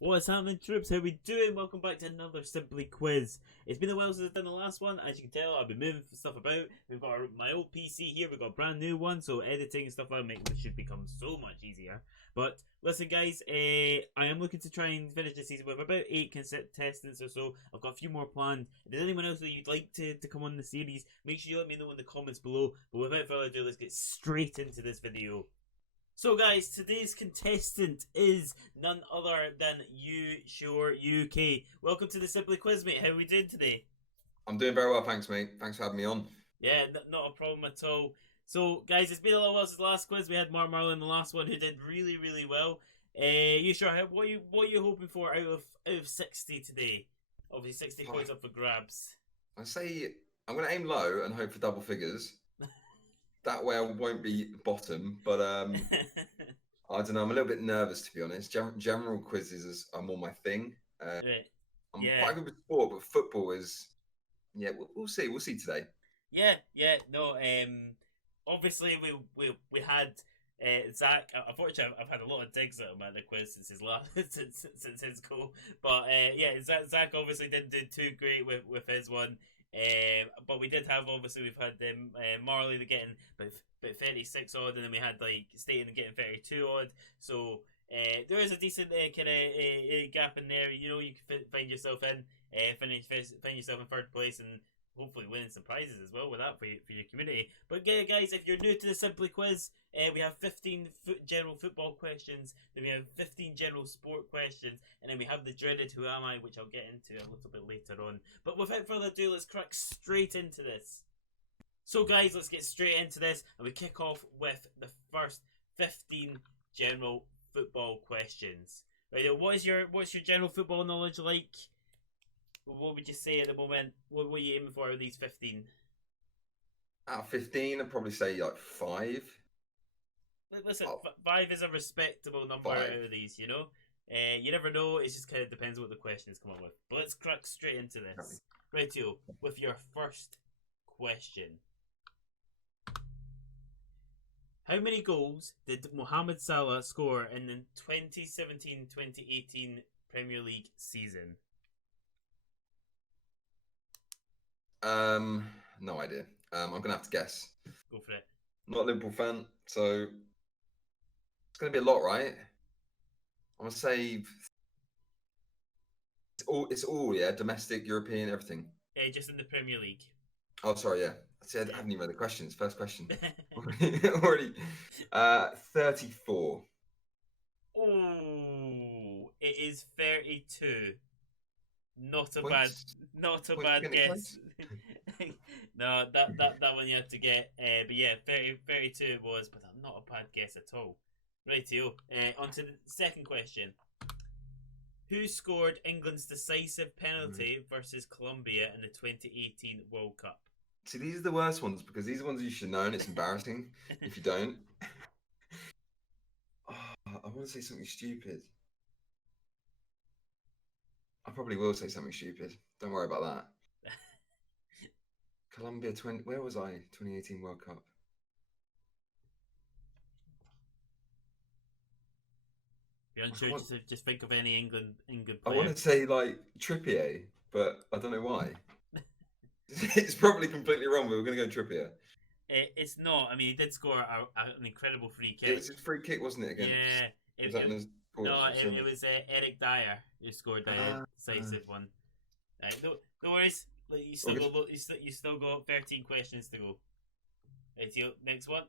What's happening, troops? How we doing? Welcome back to another Simply Quiz. It's been a while since I've done the last one. As you can tell, I've been moving stuff about. We've got my old PC here. We've got a brand new one, so editing and stuff like that should become so much easier. But listen, guys, I am looking to try and finish the season with about 8 contestants or so. I've got a few more planned. If there's anyone else that you'd like to come on the series, make sure you let me know in the comments below. But without further ado, let's get straight into this video. So guys, today's contestant is none other than UsureUk. Welcome to the Simply Quiz, mate. How are we doing today? I'm doing very well, thanks, mate. Thanks for having me on. Yeah, not a problem at all. So guys, it's been a little while since the last quiz. We had Mark Marlin, the last one, who did really, really well. You sure? What are you hoping for out of 60 today? Obviously, 60 points up for grabs. I say I'm going to aim low and hope for double figures. That way I won't be bottom, but I don't know. I'm a little bit nervous, to be honest. General quizzes are more my thing. Right. I'm quite good with sport, but football is. Yeah, we'll see. We'll see today. Yeah. No. Obviously, we had Zach. Unfortunately, I've had a lot of digs at him at the quiz since his last since his goal. But yeah, Zach obviously didn't do too great with his one. But we did have, obviously, we've had Marley getting about 36 odd, and then we had like Staten getting 32 odd. So there is a decent kind of gap in there. You know, you can find yourself in, find yourself in third place, and hopefully winning some prizes as well with that for your community. But yeah, guys, if you're new to the Simply Quiz, we have 15 general football questions, then we have 15 general sport questions, and then we have the dreaded Who Am I, which I'll get into a little bit later on. But without further ado, let's crack straight into this. So guys, let's get straight into this, and we kick off with the first 15 general football questions. Right, what's your general football knowledge like? What would you say at the moment? What were you aiming for out of these 15? Out of 15, I'd probably say like 5. Listen, 5 is a respectable number out of these, you know? You never know, it just kind of depends what the questions come up with. But let's crack straight into this. Rightio, with your first question. How many goals did Mohammed Salah score in the 2017-2018 Premier League season? No idea. I'm gonna have to guess. Go for it. I'm not a Liverpool fan, so it's gonna be a lot, right? I'm gonna say it's all yeah, domestic, European, everything. Yeah, just in the Premier League. Oh, sorry, yeah. I haven't even read the questions. First question. Already. 34. Oh, it is 32. Not a Points, bad guess. No, that one you had to get. But yeah, 32 it was, but not a bad guess at all. Rightio. On to the second question. Who scored England's decisive penalty versus Colombia in the 2018 World Cup? See, these are the worst ones because these are ones you should know, and it's embarrassing if you don't. Oh, I want to say something stupid. I probably will say something stupid. Don't worry about that. Colombia 20. Where was I? 2018 World Cup. You're unsure? Just think of any England player. I want to say like Trippier, but I don't know why. It's probably completely wrong, but we're going to go Trippier. It's not. I mean, he did score an incredible free kick. It was a free kick, wasn't it? Again? Yeah. It was Eric Dyer who scored the decisive one. Right, no worries. You still got 13 questions to go. Right, next one.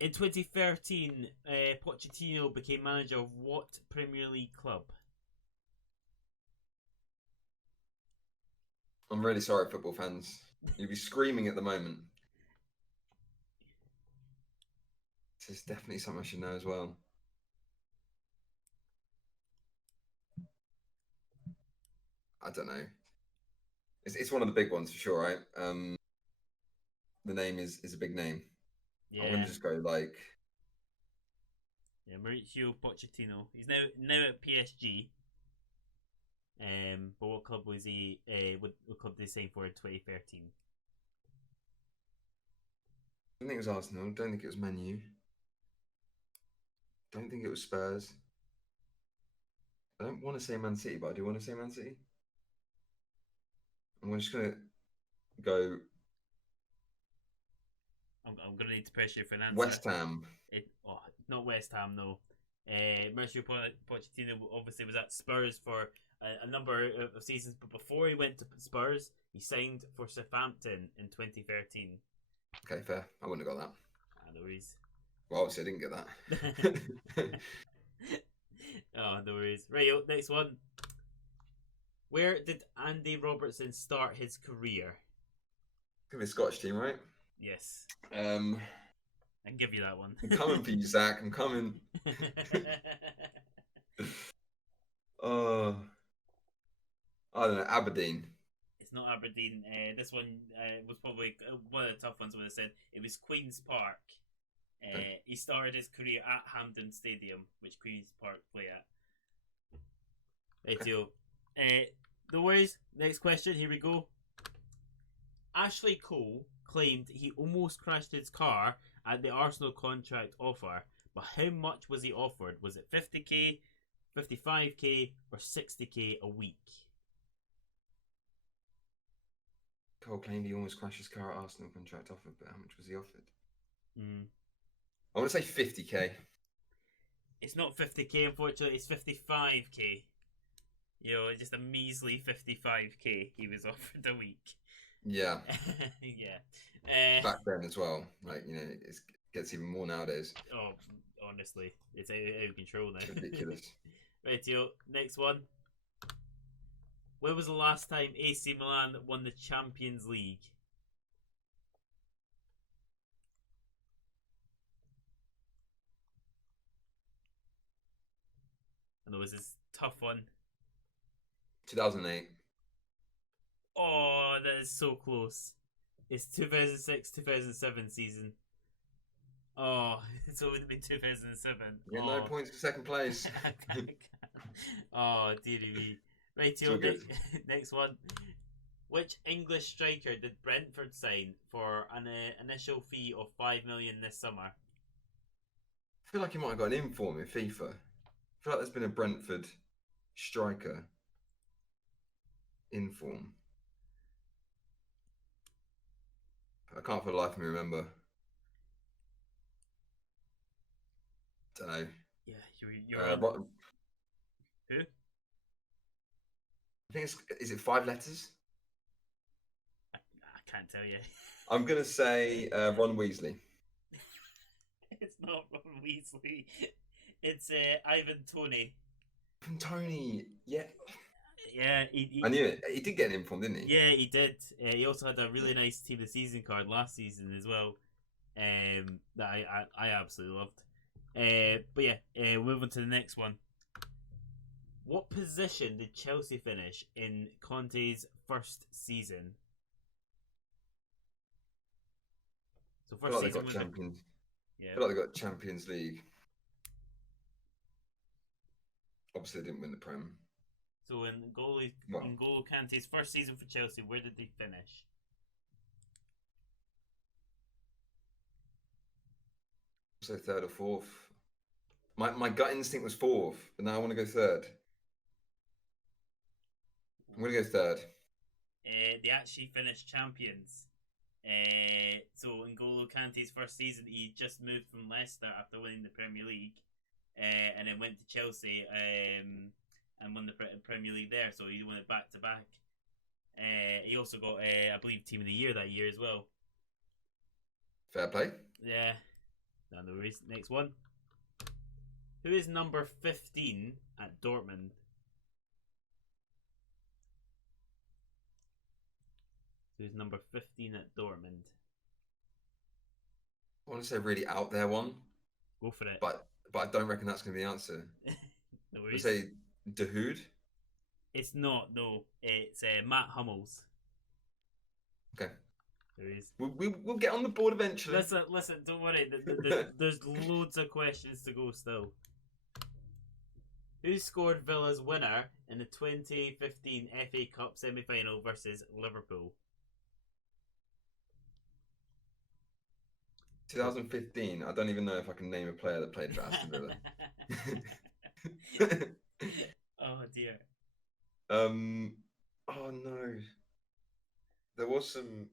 In 2013, Pochettino became manager of what Premier League club? I'm really sorry, football fans. You'll be screaming at the moment. This is definitely something I should know as well. I don't know. It's one of the big ones for sure, right? The name is a big name. Yeah. I'm gonna just go like. Yeah, Mauricio Pochettino. He's now at PSG. But what club was he? What club did he sign for in 2013? I don't think it was Arsenal. I don't think it was Man U. Don't think it was Spurs. I don't want to say Man City, but I do want to say Man City. I'm just gonna go I'm gonna need to pressure you for an answer. West Ham. Not West Ham, no. Mauricio Pochettino obviously was at Spurs for a number of seasons, but before he went to Spurs, he signed for Southampton in 2013. Okay, fair. I wouldn't have got that. No worries. Well, obviously I didn't get that. No worries. Right, next one. Where did Andy Robertson start his career? Could be a Scottish team, right? Yes. I can give you that one. I'm coming for you, Zach. I'm coming. I don't know. Aberdeen. It's not Aberdeen. This one was probably one of the tough ones. Would have said it was Queen's Park. He started his career at Hampden Stadium, which Queen's Park play at. Right, so, no worries. Next question. Here we go. Ashley Cole claimed he almost crashed his car at the Arsenal contract offer, but how much was he offered? Was it 50k, 55k, or 60k a week? Cole claimed he almost crashed his car at Arsenal contract offer, but how much was he offered? I want to say 50k. It's not 50k, unfortunately. It's 55k. You know, just a measly 55k he was offered a week. Yeah. Yeah. Back then as well. Like, you know, it gets even more nowadays. Oh, honestly. It's out of control now. It's ridiculous. Right, next one. When was the last time AC Milan won the Champions League? I know this is a tough one. 2008. Oh, that is so close. It's 2006-2007 season. Oh, it's always been 2007. Yeah, no points for second place. Oh, dearie me. Right, next one. Which English striker did Brentford sign for an initial fee of $5 million this summer? I feel like he might have got an inform in FIFA. I feel like there's been a Brentford striker in form. I can't for the life of me remember. Don't know. Yeah, you're on. Who? I think is it 5 letters? I can't tell you. I'm gonna say Ron Weasley. It's not Ron Weasley. It's Ivan Toney. Ivan Toney, yeah. Yeah, I knew it. He did get an inform, didn't he? Yeah, he did. He also had a really nice team of the season card last season as well. That I absolutely loved. But yeah, we'll move on to the next one. What position did Chelsea finish in Conte's first season? So first season was Champions. Yeah. I feel like they got Champions League. Obviously, they didn't win the Prem. So in N'Golo Kante's first season for Chelsea, where did they finish? So third or fourth. My gut instinct was fourth, but now I want to go third. I'm going to go third. They actually finished champions. So N'Golo Kante's first season, he just moved from Leicester after winning the Premier League, and then went to Chelsea and won the Premier League there. So he won it back to back. He also got, I believe, Team of the Year that year as well. Fair play. Yeah. No worries. Next one. Who is number 15 at Dortmund? Who's number 15 at Dortmund? I want to say a really out there one. Go for it. But I don't reckon that's going to be the answer. No worries. I'll say Dahoud. It's not, no. It's Matt Hummels. Okay. There is. We'll get on the board eventually. Listen, don't worry. There's loads of questions to go still. Who scored Villa's winner in the 2015 FA Cup semi-final versus Liverpool? 2015. I don't even know if I can name a player that played for Aston Villa. Oh no, there was some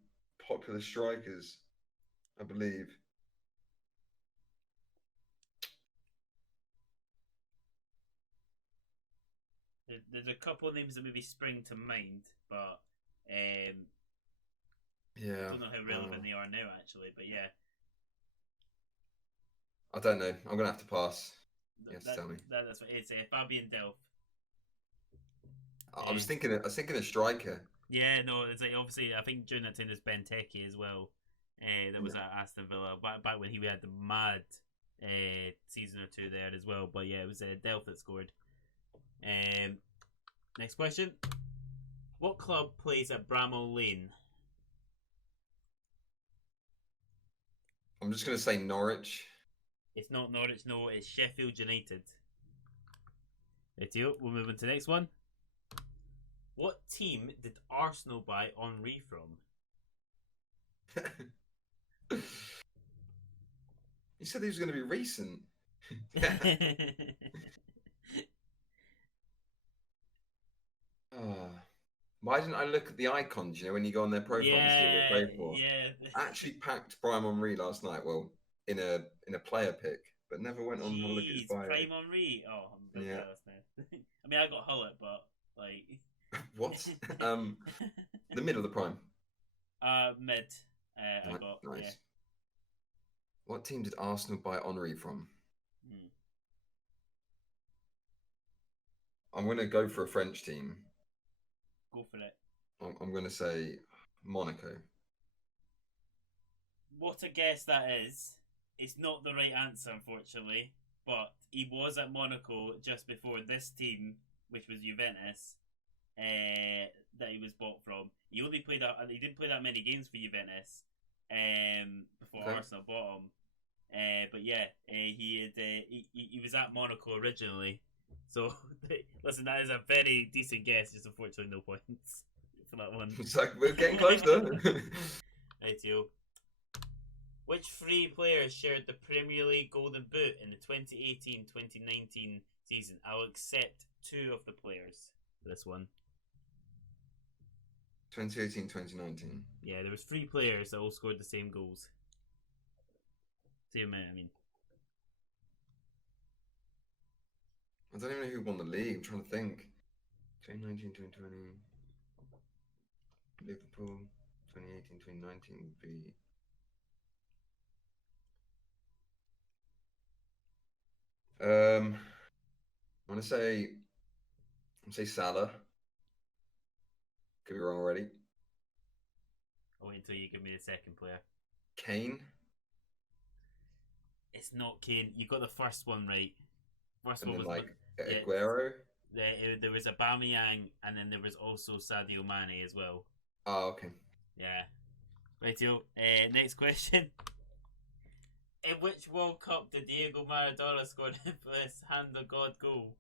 popular strikers, I believe. There's a couple of names that maybe spring to mind, but I Yeah. don't know how relevant they are now, actually. But yeah, I don't know. I'm gonna have to pass. Yes, tell me. that's what it's. Fabian Delph. I was thinking. I was thinking a striker. Yeah, no, it's like obviously I think during that time there's Benteke as well. That was at Aston Villa back when he had the mad season or two there as well. But yeah, it was Delph that scored. Next question. What club plays at Bramall Lane? I'm just gonna say Norwich. It's not Norwich, no, it's Sheffield United. Right, we'll move on to the next one. What team did Arsenal buy Henry from? You said he was going to be recent. Why didn't I look at the icons? You know, when you go on their profile and see who they play for. Yeah. I actually packed Brian Henry last night. Well, in a player pick, but never went on to look at his bio. Prime Henry. Oh, I'm really jealous now. I mean, I got Hullet, but like. What? The middle of the prime. Mid. I got. Nice. Yeah. What team did Arsenal buy Henry from? I'm going to go for a French team. Go for it. I'm going to say Monaco. What a guess that is. It's not the right answer, unfortunately. But he was at Monaco just before this team, which was Juventus, that he was bought from. He only played he didn't play that many games for Juventus before Arsenal bought him. But yeah, he was at Monaco originally. So listen, that is a very decent guess. Just unfortunately, no points for that one. It's like we're getting closer. Rightio. Which three players shared the Premier League Golden Boot in the 2018-2019 season? I'll accept two of the players for this one. 2018-2019. Yeah, there was three players that all scored the same goals. Same amount, I mean. I don't even know who won the league. I'm trying to think. 2019, 2020. Liverpool. 2018, 2019 would be. I'm gonna say Salah. Could be wrong already. I'll wait until you give me the second player. Kane. It's not Kane. You got the first one right. First and one was like Aguero. There was Aubameyang, and then there was also Sadio Mane as well. Oh, okay. Yeah. Rightio. Next question. In which World Cup did Diego Maradona score the infamous Hand of God goal?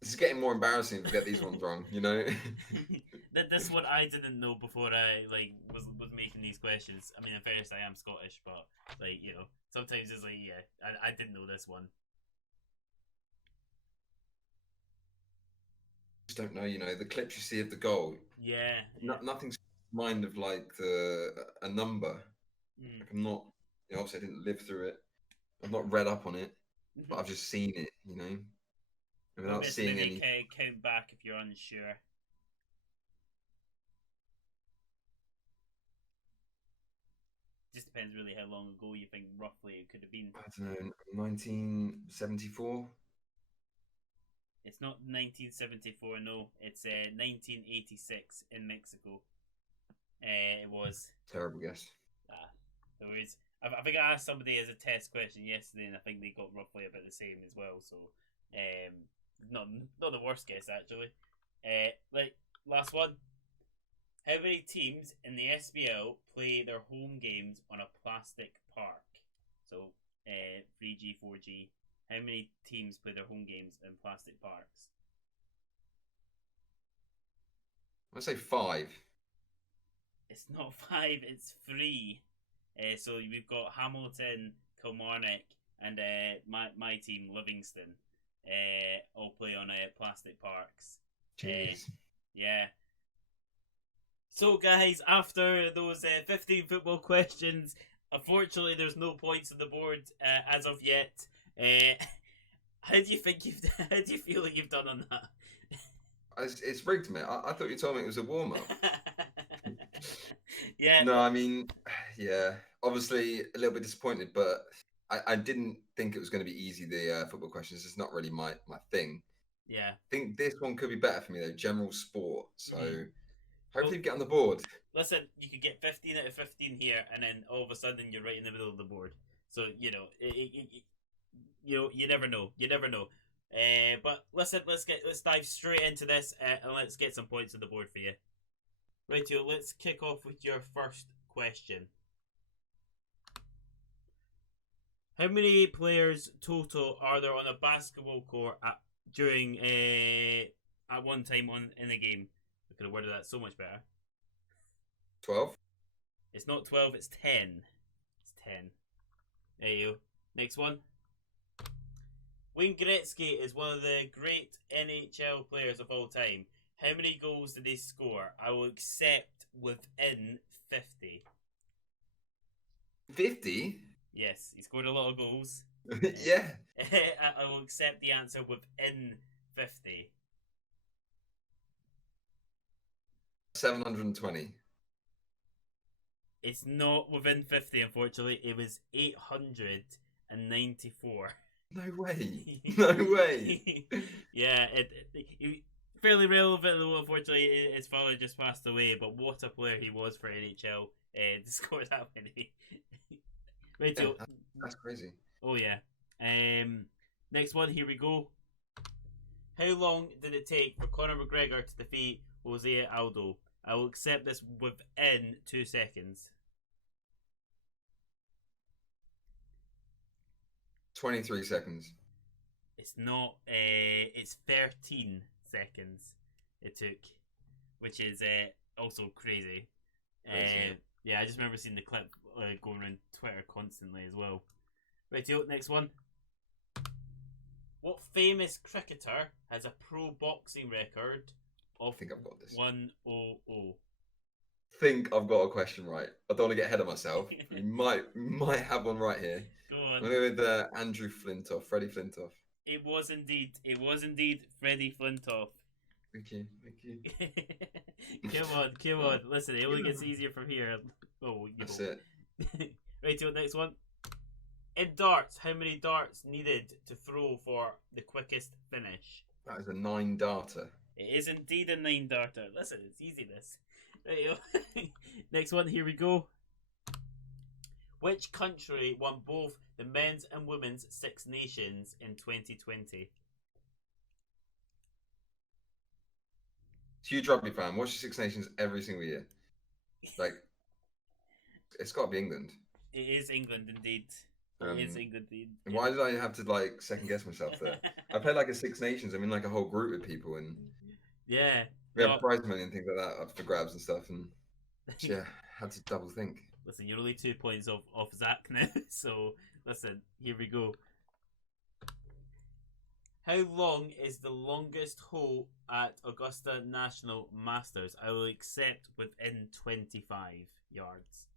This is getting more embarrassing to get these ones wrong, you know? This one I didn't know before I was making these questions. I mean, in fairness, I am Scottish, but sometimes it's I didn't know this one. Just don't know, the clips you see of the goal. Yeah. Nothing's mind of a number. Like I'm not, obviously I didn't live through it. I've not read up on it, but I've just seen it, without seeing any. Count back if you're unsure. Just depends really how long ago you think roughly it could have been. I don't know, 1974. It's not 1974, no. It's 1986 in Mexico. It was. Terrible guess. There is. I think I asked somebody as a test question yesterday, and I think they got roughly about the same as well. So, not the worst guess actually. Last one. How many teams in the SPL play their home games on a plastic park? So, 3G, 4G. How many teams play their home games in plastic parks? I'd say 5. It's not 5, it's 3. So we've got Hamilton, Kilmarnock, and my team, Livingston. all play on plastic parks. Jeez. Yeah. So, guys, after those 15 football questions, unfortunately, there's no points on the board as of yet. How do you think how do you feel like you've done on that? It's rigged, mate. I thought you told me it was a warm up. Yeah. No, I mean, yeah. Obviously, a little bit disappointed, but I didn't think it was going to be easy. The football questions. It's not really my thing. Yeah. I think this one could be better for me though. General sport. So hopefully Well, you get on the board. Listen, you could get 15 out of 15 here, and then all of a sudden you're right in the middle of the board. So you never know. You never know. But listen, let's dive straight into this, and let's get some points on the board for you. Rightio, let's kick off with your first question. How many players total are there on a basketball court at one time in a game? I could have worded that so much better. 12. It's not 12, it's 10. It's 10. There you go. Next one. Wayne Gretzky is one of the great NHL players of all time. How many goals did he score? I will accept within 50. 50? Yes, he scored a lot of goals. Yeah. I will accept the answer within 50. 720. It's not within 50, unfortunately. It was 894. No way. No way. Yeah, it fairly relevant though. Unfortunately, his father just passed away, but what a player he was for NHL to score that many. Right, Yeah, so that's crazy. oh yeah. Next one. Here we go. How long did it take for Conor McGregor to defeat Jose Aldo? I will accept this within 2 seconds. 23 seconds. It's not. It's 13 seconds it took, which is also crazy. Yeah, I just remember seeing the clip going around Twitter constantly as well. Rightio, next one. What famous cricketer has a pro boxing record of I think I've got this. 100? Think I've got a question right. I don't want to get ahead of myself. You might have one right here. Go on. I'm going to go with Andrew Flintoff, Freddie Flintoff. It was indeed Freddie Flintoff. Thank you. Come on. Listen, it only gets easier from here. Oh, That's it. Right, to the next one. In darts, how many darts needed to throw for the quickest finish? That is a 9-darter. It is indeed a 9-darter. Listen, it's easy this. Right, next one, here we go. Which country won both the men's and women's Six Nations in 2020? Huge rugby fan. Watch the Six Nations every single year. Like, it's got to be England. It is England, indeed. It is England, indeed. Why did I have to second guess myself there? I played like a Six Nations. I'm in like a whole group of people, and yeah, we have prize money and things like that up for grabs and stuff, and yeah, had to double think. Listen, you're only 2 points off Zach now, so listen, here we go. How long is the longest hole at Augusta National Masters? I will accept within 25 yards.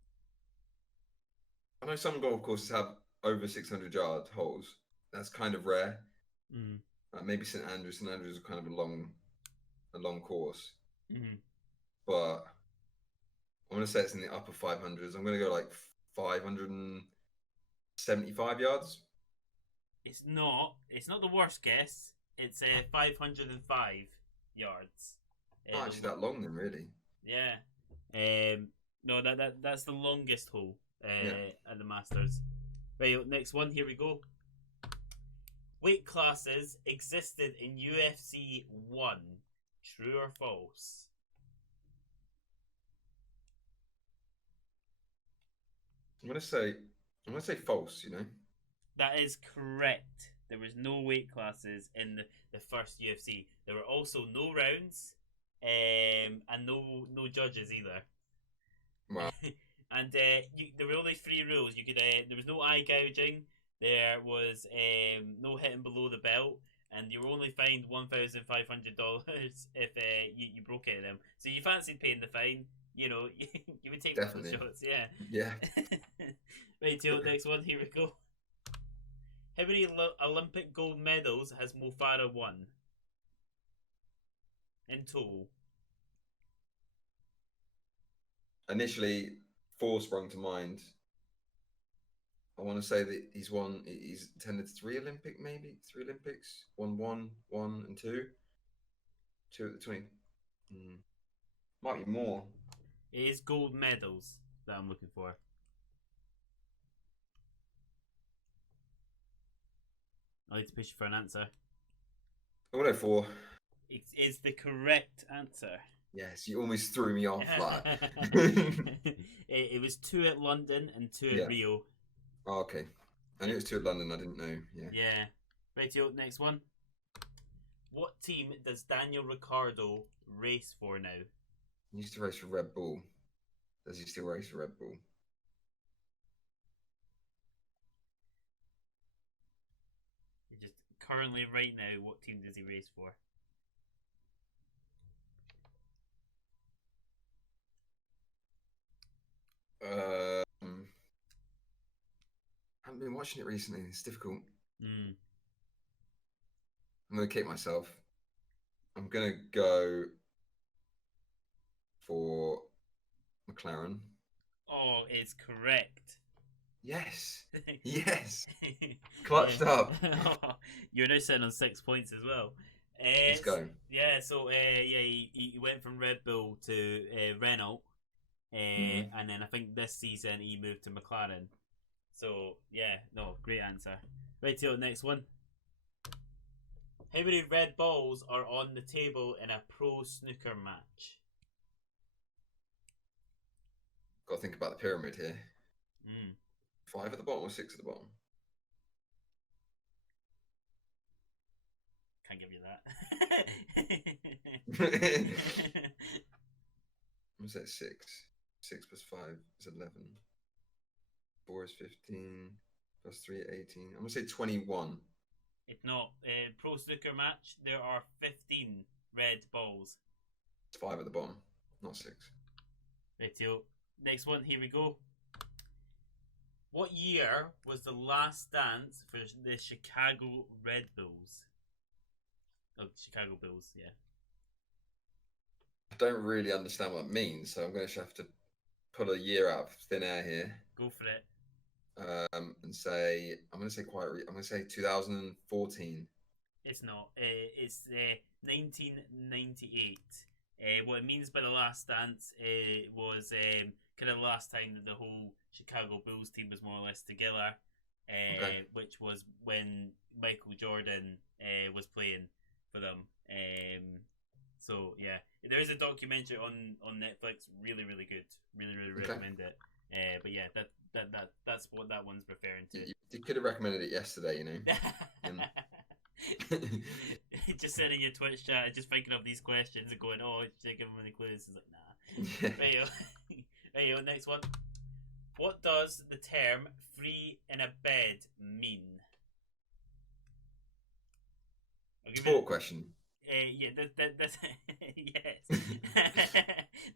I know some golf courses have over 600-yard holes. That's kind of rare. Maybe St Andrews. St Andrews is kind of a long course. But I'm going to say it's in the upper 500s. I'm going to go like 575 yards. It's not the worst guess. It's 505 yards. Not actually that long then, really. Yeah. No, that's the longest hole at the Masters. Right, next one. Here we go. Weight classes existed in UFC 1. True or false? I'm gonna say false. You know. That is correct. There was no weight classes in the first UFC. There were also no rounds, and no judges either. Wow. And there were only 3 rules. You could there was no eye gouging. There was no hitting below the belt, and you were only fined $1,500 if you broke any of them. So you fancied paying the fine, you know, you would take one of those Definitely. shots, yeah. Yeah. Right, Teal, next one, here we go. How many Olympic gold medals has Mo Farah won in total? Initially, 4 sprung to mind. I want to say that he's attended 3 Olympics, won one and two at the 20. Might be more. It is gold medals that I'm looking for. I'd like to push you for an answer. I want to 4. It is the correct answer. Yes, you almost threw me off. Like. It was 2 at London and 2 at Rio. Oh, okay. I knew it was 2 at London. I didn't know. Yeah. Yeah. Rightio, next one. What team does Daniel Ricciardo race for now? He used to race for Red Bull. Does he still race for Red Bull? Just currently, right now, what team does he race for? I haven't been watching it recently. It's difficult. I'm going to kick myself. I'm going to go for McLaren. Oh, it's correct. Yes. Yes. Clutched up. You're now sitting on 6 points as well. Let's go. Yeah, so he went from Red Bull to Renault. And then I think this season he moved to McLaren. So, yeah, no, great answer. Right, till next one. How many red balls are on the table in a pro snooker match? Got to think about the pyramid here. 5 at the bottom or 6 at the bottom? Can't give you that. I'm going to say 6. 6 plus 5 is 11. 4 is 15. Plus 3 is 18. I'm going to say 21. If not, pro snooker match, there are 15 red balls. It's 5 at the bottom, not 6. Rightio. Next one, here we go. What year was the last dance for the Chicago Red Bulls? Oh, Chicago Bulls, yeah. I don't really understand what it means, so I'm going to have to pull a year out of thin air here. Go for it. And say, I'm going to say 2014. It's not. It's 1998. What it means by the last dance was kind of the last time that the whole Chicago Bulls team was more or less together, which was when Michael Jordan was playing for them. So yeah, there is a documentary on Netflix. Really, really good. Really, really recommend it. But yeah, that's what that one's referring to. You could have recommended it yesterday, you know. Just sitting in your Twitch chat, just thinking of these questions and going, "Oh, should I give them any clues?" It's like, nah. Right, next one. What does the term "free in a bed" mean? Sport question. Yeah, that's yes.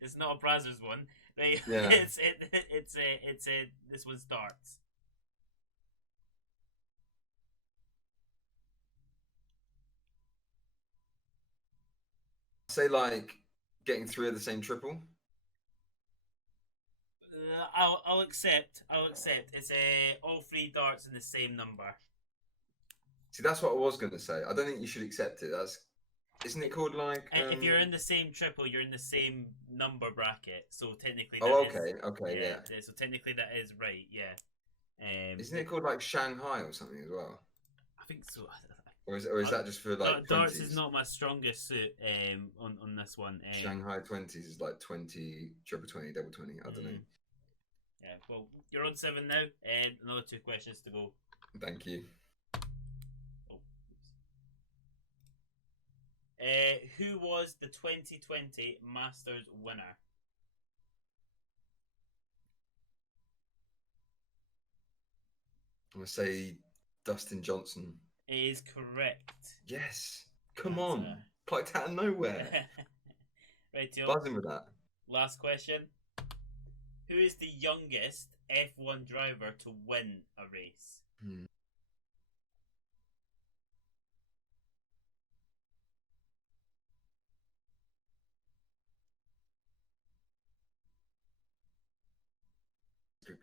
It's not a Brazzers one. Right? Yeah. It's this one starts. Say like getting 3 of the same triple. I'll accept. It's all 3 darts in the same number. See, that's what I was going to say. I don't think you should accept it. Isn't it called like? If you're in the same triple, you're in the same number bracket. So technically, okay, yeah. So technically, that is right. Yeah. Isn't it called like Shanghai or something as well? I think so. Or is that just for like darts 20s? is not my strongest suit on this one. Shanghai 20s is like 20, triple 20, double 20. I don't know. Yeah, well, you're on 7 now. Another 2 questions to go. Thank you. Who was the 2020 Masters winner? I'm going to say Dustin Johnson. It is correct. Yes. Come That's on. Plucked out of nowhere. Right, yo. Buzzing with that. Last question. Who is the youngest F1 driver to win a race?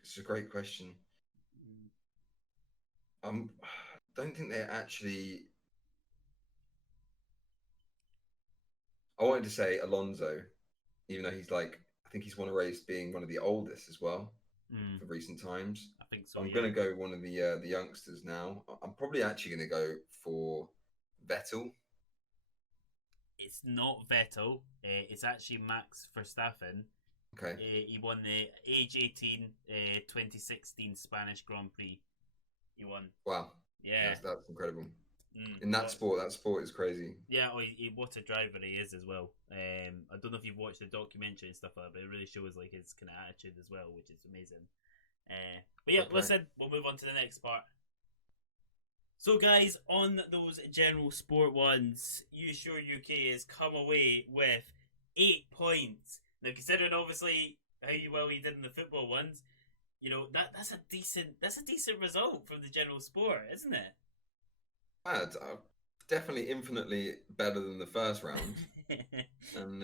It's a great question. Don't think they're actually. I wanted to say Alonso, even though he's like, I think he's won a race being one of the oldest as well for recent times. I think so. I'm going to go one of the youngsters now. I'm probably actually going to go for Vettel. It's not Vettel. It's actually Max Verstappen. Okay. He won the age 18 2016 Spanish Grand Prix. He won. Wow. Yeah. That's incredible. In that sport is crazy. Yeah, what a driver he is as well. I don't know if you've watched the documentary and stuff like that, but it really shows like his kind of attitude as well, which is amazing. But yeah, listen, we'll move on to the next part. So guys, on those general sport ones, UsureUk has come away with 8 points. Now, considering obviously how well he did in the football ones, you know that's a decent result from the general sport, isn't it? Definitely infinitely better than the first round. And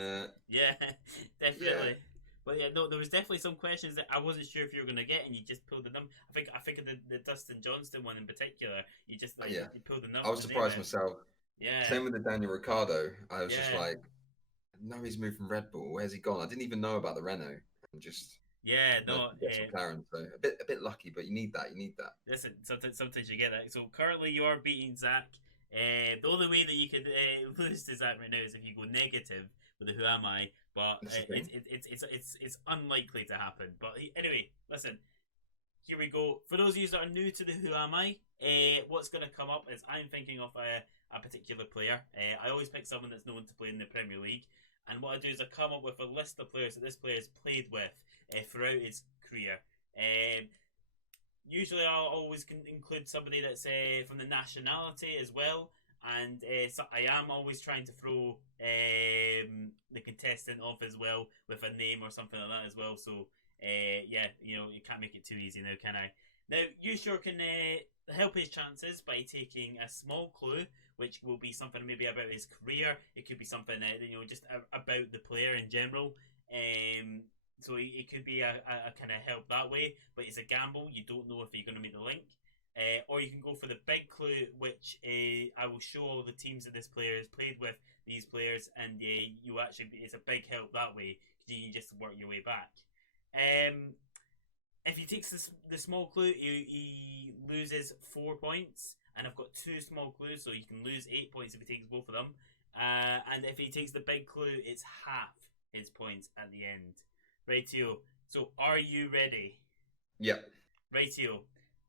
yeah, definitely. Yeah. But yeah, no, there was definitely some questions that I wasn't sure if you were going to get, and you just pulled the number. I think of the Dustin Johnston one in particular. You just you pulled the number. I was surprised myself. Yeah. Same with the Daniel Ricciardo. I was just like, no, he's moved from Red Bull. Where's he gone? I didn't even know about the Renault. And just McLaren. So a bit lucky, but you need that. Listen, sometimes you get that. So currently you are beating Zach. The only way that you could lose to Zach right now is if you go negative with the Who Am I, but it's unlikely to happen. But anyway, listen, here we go. For those of you that are new to the Who Am I, what's going to come up is I'm thinking of a particular player. I always pick someone that's known to play in the Premier League, and what I do is I come up with a list of players that this player has played with throughout his career. Usually I'll always include somebody that's from the nationality as well, and so I am always trying to throw the contestant off as well with a name or something like that as well. So yeah, you know, you can't make it too easy now, can I? Now, you sure can help his chances by taking a small clue, which will be something maybe about his career. It could be something you know, just about the player in general. So it could be a kind of help that way, but it's a gamble. You don't know if you're going to make the link. Or you can go for the big clue, which I will show all the teams that this player has played with, these players, and you actually, it's a big help that way, because you can just work your way back. If he takes the small clue, he loses 4 points, and I've got 2 small clues, so he can lose 8 points if he takes both of them. And if he takes the big clue, it's half his points at the end. Rightio. So, are you ready? Yep. Rightio.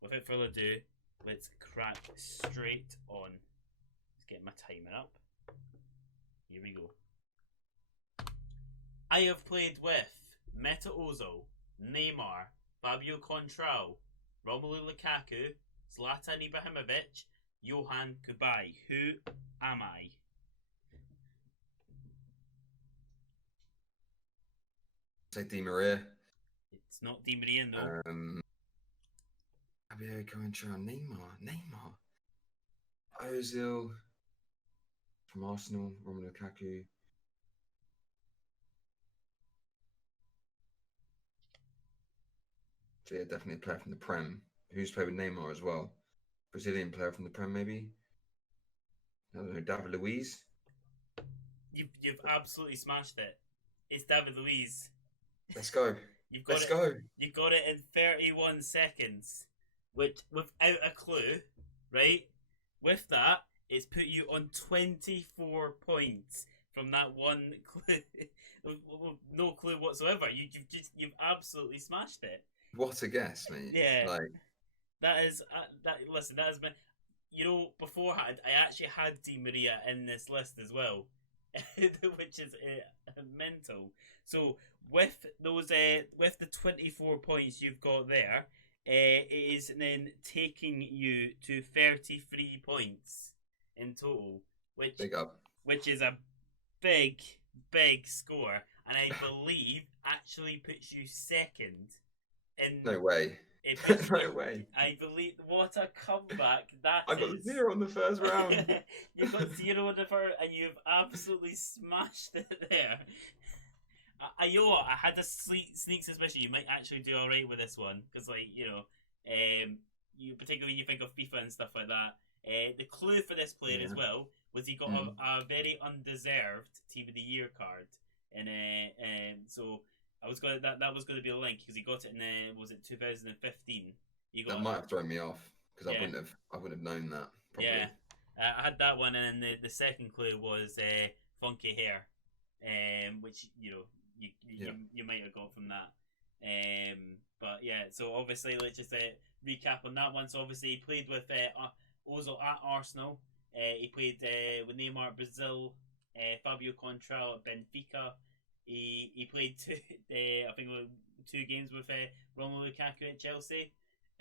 Without further ado, let's crack straight on. Let's get my timer up. Here we go. I have played with Meta Ozil, Neymar, Fabio Contrao, Romelu Lukaku, Zlatan Ibrahimovic, Johan Kubai. Who am I? Say Di Maria. It's not Di Maria, no. Fabio Contrao, Neymar. Ozil from Arsenal, Romelu Lukaku. So yeah, definitely a player from the Prem. Who's played with Neymar as well? Brazilian player from the Prem, maybe? I don't know, David Luiz? You've absolutely smashed it. It's David Luiz. Let's go. Let's go. You got it in 31 seconds. Which, without a clue, right? With that, it's put you on 24 points from that one clue. No clue whatsoever. You've absolutely smashed it. What a guess, mate. Yeah. Listen, that has been, you know, beforehand, I actually had Di Maria in this list as well, which is mental. So with those, with the 24 points you've got there, it is then taking you to 33 points in total, Big up. which is a big, big score, and I believe actually puts you second in. No way. No way. I believe, what a comeback that I got 0 on the first round. You've got 0 on the first, and you've absolutely smashed it there. You know what? I had a sneak suspicion you might actually do all right with this one, because, like, you know, you particularly when you think of FIFA and stuff like that. The clue for this player as well was he got a very undeserved Team of the Year card, and so I was going that was going to be a link because he got it in was it 2015? That might have thrown me off because I wouldn't have known that. Probably. Yeah, I had that one, and then the second clue was funky hair, which you know you might have got from that. But yeah, so obviously let's just recap on that one. So obviously he played with Ozil at Arsenal. He played with Neymar at Brazil, Fabio Contral at Benfica. He played I think 2 games with Romelu Lukaku at Chelsea.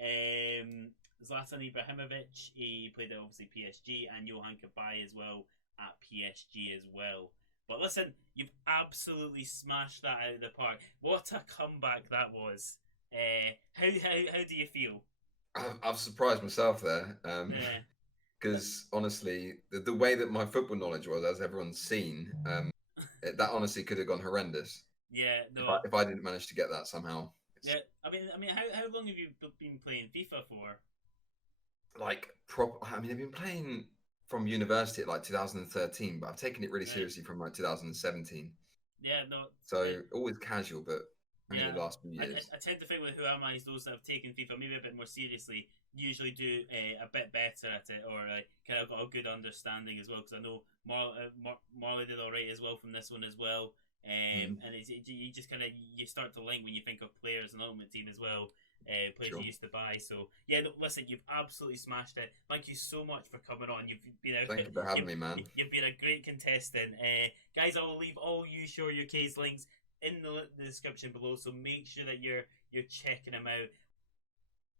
Zlatan Ibrahimovic, he played at obviously PSG, and Johan Cabaye as well at PSG as well. But listen, you've absolutely smashed that out of the park. What a comeback that was. How do you feel? I've surprised myself there. Because honestly, the way that my football knowledge was, as everyone's seen, that honestly could have gone horrendous. Yeah, no. If I didn't manage to get that somehow. Yeah, I mean, how long have you been playing FIFA for? Like, I've been playing from university at like 2013, but I've taken it really seriously from like 2017. Yeah, no. So always casual, but only the last few years. I tend to think with Who Am I, those that have taken FIFA maybe a bit more seriously usually do a bit better at it, or kind of got a good understanding as well. Because I know Marley did all right as well from this one as well. And you just kind of you start to link when you think of players and Ultimate Team as well. Players you used to buy. So yeah, no, listen, you've absolutely smashed it. Thank you so much for coming on. Thank you for having me, man. You've been a great contestant. Guys, I will leave all UsureUk's links in the description below, so make sure that you're checking them out.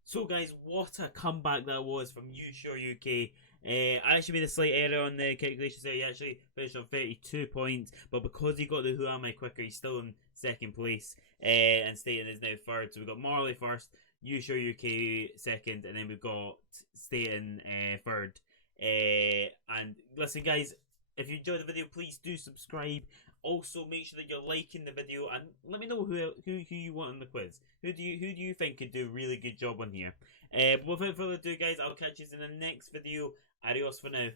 So guys, what a comeback that was from UsureUk. I actually made a slight error on the calculations there. He actually finished on 32 points, but because he got the Who Am I quicker, he's still in second place, and Staten is now third. So we've got Marley first, UsureUk second, and then we've got Staten third. And listen guys, if you enjoyed the video, please do subscribe. Also, make sure that you're liking the video, and let me know who you want in the quiz. Who do you think could do a really good job on here? But without further ado, guys, I'll catch you in the next video. Adios for now.